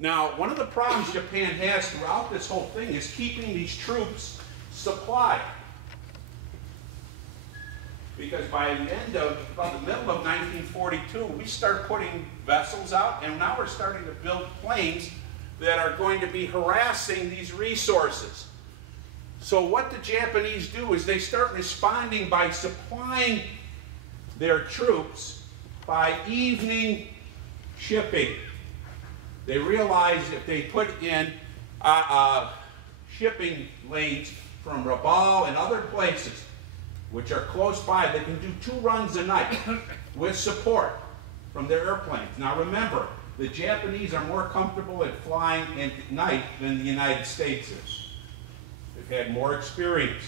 Now, one of the problems Japan has throughout this whole thing is keeping these troops supplied. Because by the end of, about the middle of 1942, we start putting vessels out, and now we're starting to build planes that are going to be harassing these resources. So what the Japanese do is they start responding by supplying their troops by evening shipping. They realize if they put in shipping lanes from Rabaul and other places, which are close by, they can do 2 runs a night with support from their airplanes. Now remember, the Japanese are more comfortable at flying at night than the United States is. They've had more experience.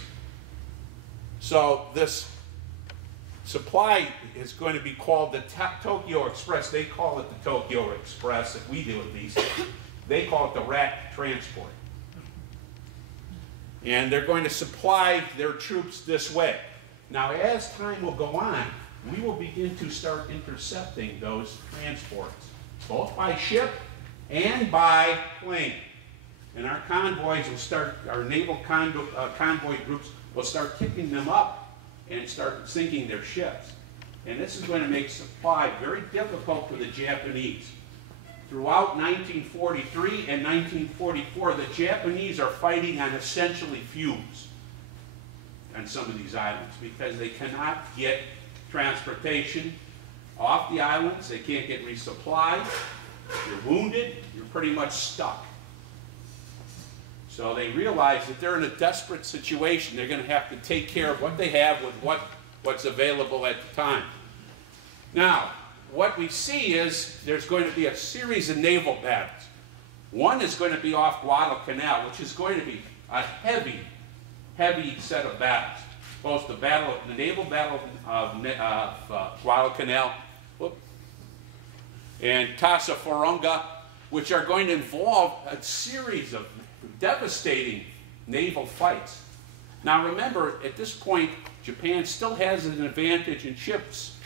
So this supply is going to be called the Tokyo Express. They call it the Tokyo Express, if we do at least. They call it the rat transport. And they're going to supply their troops this way. Now, as time will go on, we will begin to start intercepting those transports, both by ship and by plane. And our convoys will start, our naval convoy groups will start kicking them up and start sinking their ships. And this is going to make supply very difficult for the Japanese. Throughout 1943 and 1944, the Japanese are fighting on essentially fumes on some of these islands because they cannot get transportation off the islands. They can't get resupplied. You're wounded, you're pretty much stuck. So they realize that they're in a desperate situation. They're going to have to take care of what they have with what's available at the time. Now, what we see is there's going to be a series of naval battles. One is going to be off Guadalcanal, which is going to be a heavy set of battles. Both the naval battle of Guadalcanal and Tassafaronga, which are going to involve a series of devastating naval fights. Now remember, at this point, Japan still has an advantage in ships.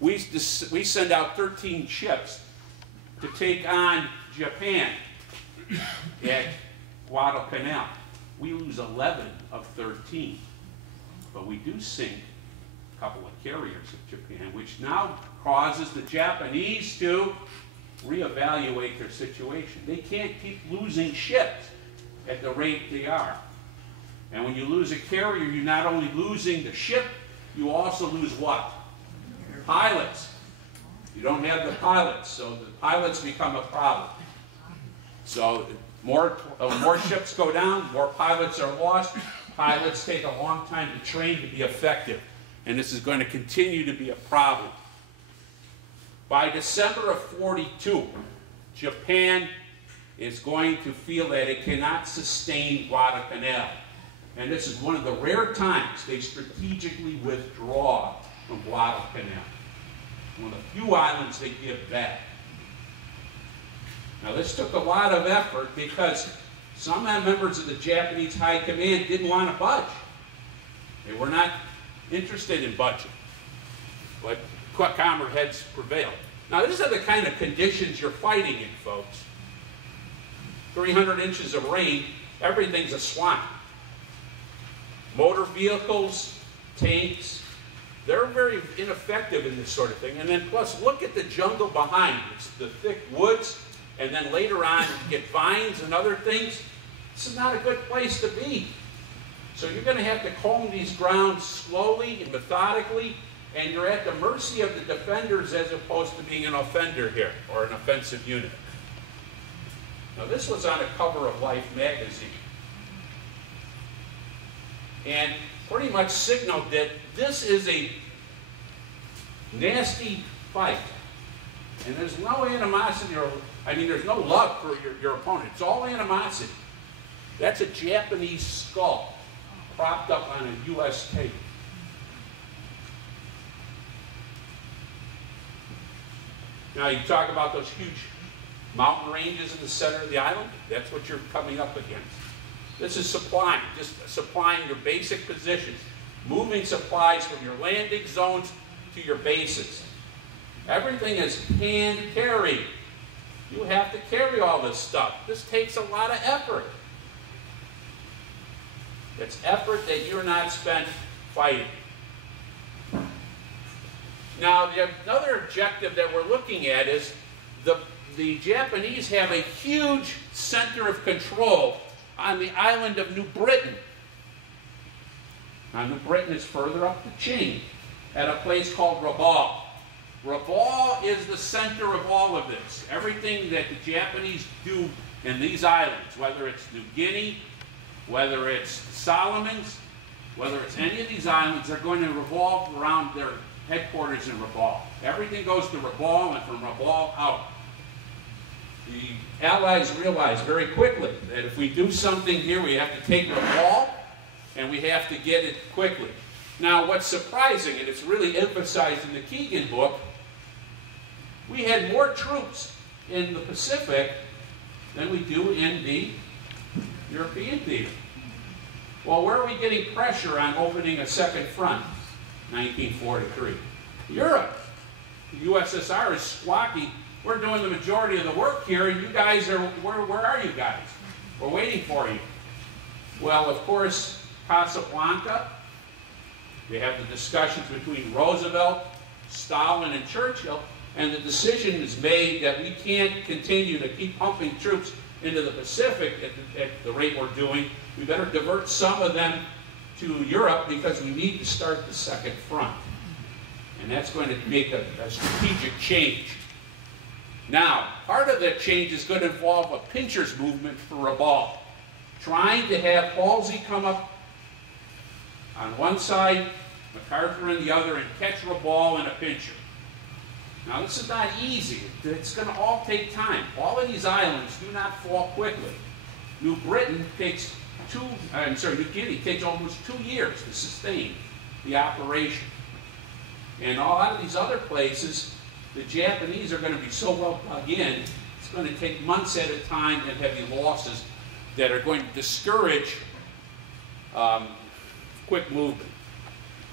We send out 13 ships to take on Japan at Guadalcanal. We lose 11 of 13, but we do sink a couple of carriers of Japan, which now causes the Japanese to reevaluate their situation. They can't keep losing ships at the rate they are. And when you lose a carrier, you're not only losing the ship, you also lose what? Pilots. You don't have the pilots, so the pilots become a problem. So more ships go down, more pilots are lost. Pilots take a long time to train to be effective, and this is going to continue to be a problem. By December of 42, Japan is going to feel that it cannot sustain Guadalcanal. And this is one of the rare times they strategically withdraw from Guadalcanal. One of the few islands they give back. Now this took a lot of effort because some members of the Japanese High Command didn't want to budge. They were not interested in budging. But calmer heads prevailed. Now these are the kind of conditions you're fighting in, folks. 300 inches of rain, everything's a swamp. Motor vehicles, tanks, they're very ineffective in this sort of thing. And then plus, look at the jungle behind. It's the thick woods, and then later on you get vines and other things. This is not a good place to be. So you're going to have to comb these grounds slowly and methodically, and you're at the mercy of the defenders as opposed to being an offender here, or an offensive unit. Now this was on a cover of Life magazine. And pretty much signaled that this is a nasty fight. And there's no animosity, or, I mean, there's no love for your opponent. It's all animosity. That's a Japanese skull propped up on a U.S. tape. Now you talk about those huge mountain ranges in the center of the island. That's what you're coming up against. This is supplying, just supplying your basic positions, moving supplies from your landing zones to your bases. Everything is hand carried. You have to carry all this stuff. This takes a lot of effort. It's effort that you're not spent fighting. Now, another objective that we're looking at is the Japanese have a huge center of control on the island of New Britain. Now, New Britain is further up the chain at a place called Rabaul. Rabaul is the center of all of this. Everything that the Japanese do in these islands, whether it's New Guinea, whether it's the Solomons, whether it's any of these islands, they're going to revolve around their headquarters in Rabaul. Everything goes to Rabaul and from Rabaul out. The Allies realized very quickly that if we do something here, we have to take Rabaul and we have to get it quickly. Now, what's surprising, and it's really emphasized in the Keegan book, we had more troops in the Pacific than we do in the European theater. Well, where are we getting pressure on opening a second front? 1943. Europe. The USSR is squawking, we're doing the majority of the work here, and you guys are, where are you guys? We're waiting for you. Well, of course, Casablanca, we have the discussions between Roosevelt, Stalin, and Churchill, and the decision is made that we can't continue to keep pumping troops into the Pacific at the rate we're doing. We better divert some of them to Europe because we need to start the second front. And that's going to make a strategic change. Now, part of that change is going to involve a pincher's movement for Rabaul, trying to have Halsey come up on one side, MacArthur on the other, and catch Rabaul in a pincher. Now, this is not easy. It's going to all take time. All of these islands do not fall quickly. New Britain takes New Guinea takes almost 2 years to sustain the operation. And a lot of these other places, the Japanese are going to be so well dug in, it's going to take months at a time and heavy losses that are going to discourage quick movement.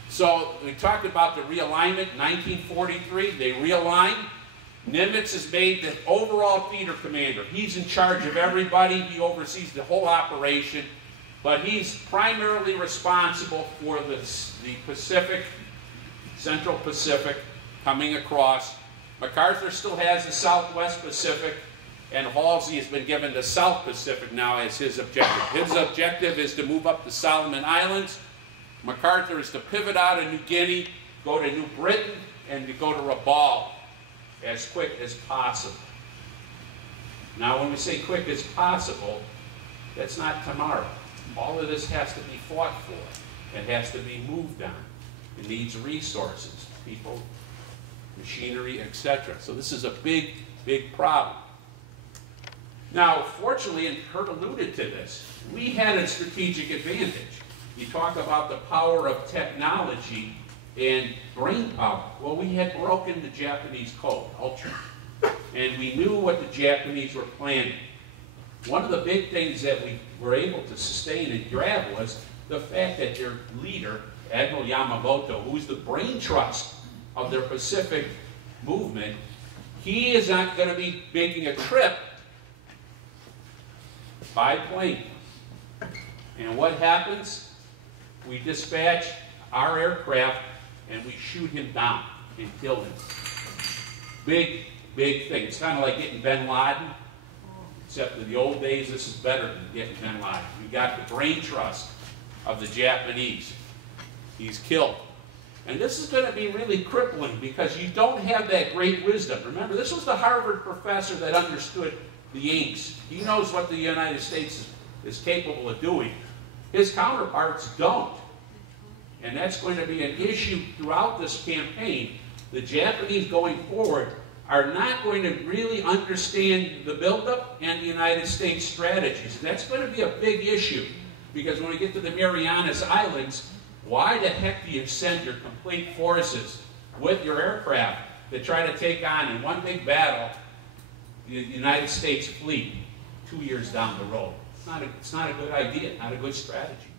So we talked about the realignment, 1943, they realigned. Nimitz is made the overall theater commander. He's in charge of everybody, he oversees the whole operation, but he's primarily responsible for the Pacific, Central Pacific, coming across. MacArthur still has the Southwest Pacific, and Halsey has been given the South Pacific now as his objective. His objective is to move up the Solomon Islands. MacArthur is to pivot out of New Guinea, go to New Britain, and to go to Rabaul as quick as possible. Now, when we say quick as possible, that's not tomorrow. All of this has to be fought for. It has to be moved on. It needs resources, people, machinery, etc. So this is a big, big problem. Now, fortunately, and Kurt alluded to this, we had a strategic advantage. You talk about the power of technology and brain power. Well, we had broken the Japanese code, ultra, and we knew what the Japanese were planning. One of the big things that we were able to sustain and grab was the fact that their leader, Admiral Yamamoto, who's the brain trust of their Pacific movement, he is not going to be making a trip by plane. And what happens? We dispatch our aircraft and we shoot him down and kill him. Big, big thing. It's kind of like getting bin Laden, except in the old days this is better than getting bin Laden. We got the brain trust of the Japanese. He's killed. And this is going to be really crippling because you don't have that great wisdom. Remember, this was the Harvard professor that understood the inks. He knows what the United States is capable of doing. His counterparts don't. And that's going to be an issue throughout this campaign. The Japanese going forward are not going to really understand the buildup and the United States strategies. And that's going to be a big issue because when we get to the Marianas Islands, why the heck do you send your complete forces with your aircraft to try to take on in one big battle the United States fleet 2 years down the road? It's not a good idea, not a good strategy.